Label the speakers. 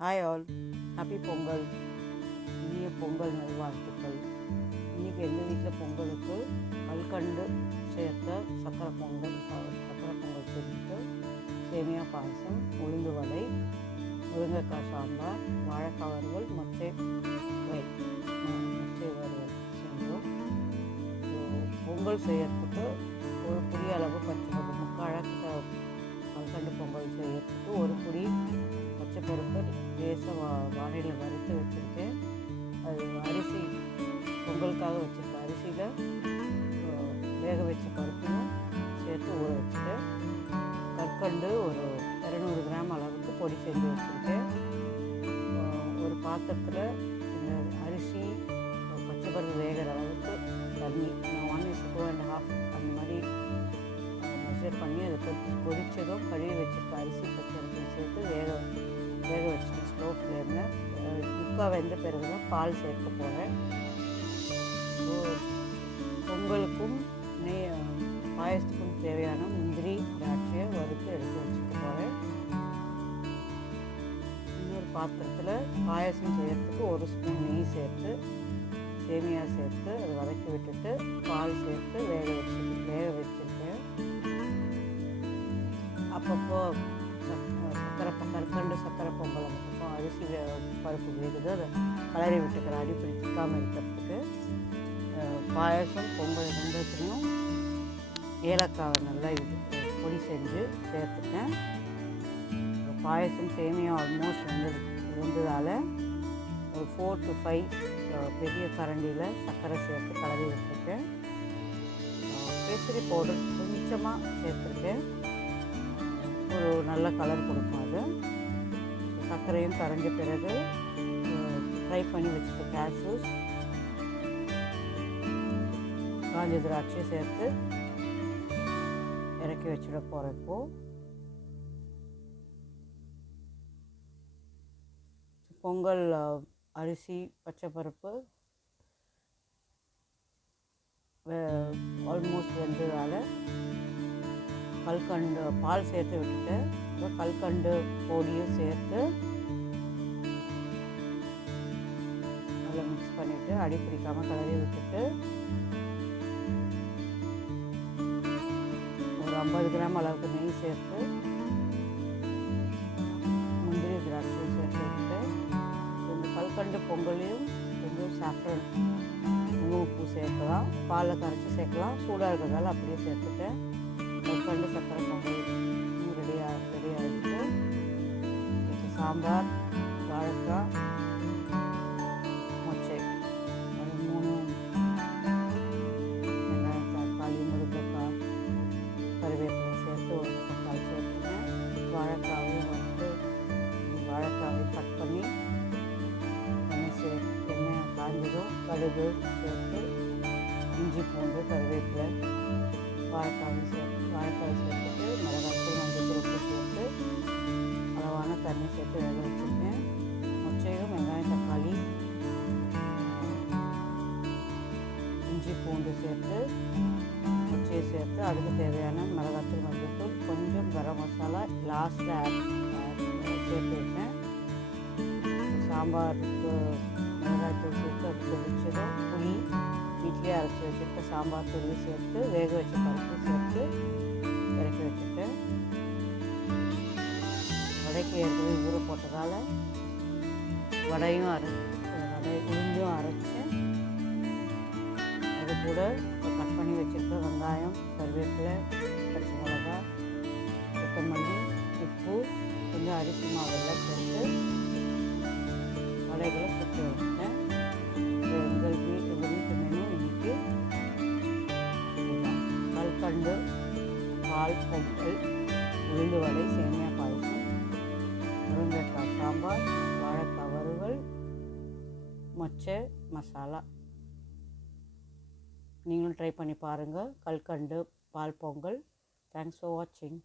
Speaker 1: Hi all happy Pongal இனிய பொங்கல் நல்வாழ்த்துக்கள். இன்றைக்கி எங்கள் வீட்டில் பொங்கலுக்கு கல்கண்டு சேர்த்த சக்கரை பொங்கல் சக்கரை பொங்கல் செஞ்சுட்டு சேமியா பாயசம் உளுந்து வடை முருங்கைக்காய் சாம்பார் வாழைக்காய் வறுவல் மொச்சை ஃப்ரை மொச்சை வறுவல் செஞ்சோம். பொங்கல் செய்யறதுக்கு ஒரு புளி அளவு பச்சை பருப்பு முக்காழக்கு கல்கண்டு பொங்கல் செய்யறதுக்கு ஒரு புளி பச்சை பருப்பு லேசாக வா வாழையில் வறுத்து வச்சுருக்கேன். அது அரிசி பொங்கலுக்காக வச்சுருக்கேன் அரிசியில் வேக வச்ச பருப்பையும் சேர்த்து ஊற வச்சுட்டேன். கற்கண்டு ஒரு இரநூறு கிராம் அளவுக்கு பொடி செஞ்சு வச்சுருக்கேன். ஒரு பாத்திரத்தில் இந்த அரிசி பச்சை பருப்பு வேகிற அளவுக்கு தண்ணி நான் one is two and half அந்த மாதிரி மெஷர் பண்ணி அதை கொதிச்சதும் கழுவி வச்சுருக்க அரிசி பச்சை சேர்த்து வேக வேக வச்சுட்டு ஸ்டோவ் ஃப்ளேமில். முக்கால் வெந்த பிறகு தான் பால் சேர்க்க போகிறேன் ஸோ பொங்கலுக்கும் நெய் பாயசத்துக்கும் தேவையான முந்திரி திராட்சையை வறுத்து எடுத்து வச்சுக்க போகிறேன் இன்னொரு பாத்திரத்தில் பாயசம் செய்கிறதுக்கு ஒரு ஸ்பூன் நெய் சேர்த்து சேமியா சேர்த்து அதை வதக்கி விட்டுட்டு பால் சேர்த்து வேக வச்சு வேக வச்சுருக்கேன். அப்பப்போ சக்கரப்பம் சக்கரை கற்கண்டு சக்கரை பொங்கல் இருக்கும் பக்கம் அரிசி பருப்பு வேகுது அதை கலரி விட்டுக்கிறேன் அடி பிடிக்காமல் இருக்கிறதுக்கு பாயசம் பொங்கல் ரெண்டுத்துலேயும் ஏலக்காவை நல்லா இது பொடி செஞ்சு சேர்த்துட்டேன். பாயசம் சேமியா ஆல்மோஸ்ட் வந்து இருந்ததால் ஒரு ஃபோர் டு ஃபைவ் பெரிய கரண்டியில் சர்க்கரை சேர்த்து கலரி விட்டுருக்கேன் கேசரி பவுடர் கொஞ்சமாக சேர்த்துருக்கேன். ஒரு நல்ல கலர் கொடுக்கும் அது சர்க்கரையும் கரைஞ்ச பிறகு ஃப்ரை பண்ணி வச்சுட்டு கேஷ்யூஸ் காஞ்ச திராட்சையை சேர்த்து இறக்கி வச்சுட போகிறப்போ பொங்கல் அரிசி பச்சைப்பருப்பு ஆல்மோஸ்ட் வெந்ததால் கல்கண்டு பால் சேர்த்து விட்டுட்டு அப்புறம் கல்கண்டு பொடியும் சேர்த்து நல்லா மிக்ஸ் பண்ணிவிட்டு அடி பிடிக்காமல் கிளறி விட்டுட்டு ஒரு ஐம்பது கிராம் அளவுக்கு நெய் சேர்த்து முந்திரி திராட்சையும் சேர்த்து விட்டு கொஞ்சம் கல்கண்டு பொங்கலையும் கொஞ்சம் சாஃப்ரன் உப்பு சேர்க்கலாம் பாலில் கரைச்சி சேர்க்கலாம். சூடாக இருக்கிறதால அப்படியே சேர்த்துட்டேன். கல்கண்டு சக்கரை பொங்கல். ரெடியாக ரெடி ஆகிடுச்சு இப்போ சாம்பார் வாழைக்காய் மொச்சை அது மூணு வெங்காயம் தக்காளி முருங்கைக்காய் கருவேப்பிலை சேர்த்து ஒரு தக்காளி சேர்த்துருக்கேன் வாழைக்காவையும் வந்து வாழைக்காவை கட் பண்ணி எண்ணெய் சே எண்ணெய் காஞ்சதும் கடுகு சேர்த்து இஞ்சி பூண்டு கருவேப்பிலை வாழைக்காய் சேர்த்து வாழைக்காய் சேர்த்துட்டு மிளகாத்தூள் சேர்த்து அதுக்கு தேவையான மிளகாத்தூள் மஞ்சள்தூள் கொஞ்சம் கரம் மசாலா லாஸ்ட்டில் ஆட் சேர்த்து விட்டேன் சாம்பாருக்கு மிளகாய்த்தூள் சேர்த்து அது கொதிச்சதும் புளி வீட்லேயே அரைச்சி வச்சுருக்க சாம்பார் தூள் சேர்த்து வேக வச்ச பருப்பு சேர்த்து இறக்கி வச்சுட்டேன். வடைக்கு ஏற்கனவே ஊற போட்டதால் வடையும் அரை வடை உளுந்தும் அரைச்சி அது கூட கட் பண்ணி வச்சுருக்க வெங்காயம் கருவேப்பிலை பச்சை மிளகா கொத்தமல்லி உப்பு கொஞ்சம் அரிசி மாவெல்லாம் சேர்த்து வடைகளை சுற்றி வச்சுட்டேன். எங்கள் வீட்டு எங்கள் வீட்டு மெனு இன்னைக்கு கல்கண்டு பால் பொங்கல் உளுந்து வடை சேமியா பாயசம் முருங்கைக்காய் சாம்பார் வாழைக்காய் வறுவல் மொச்சை மசாலா. நீங்களும் ட்ரை பண்ணி பாருங்கள் கல்கண்டு பால் பொங்கல். தேங்க்ஸ் ஃபார் வாட்சிங்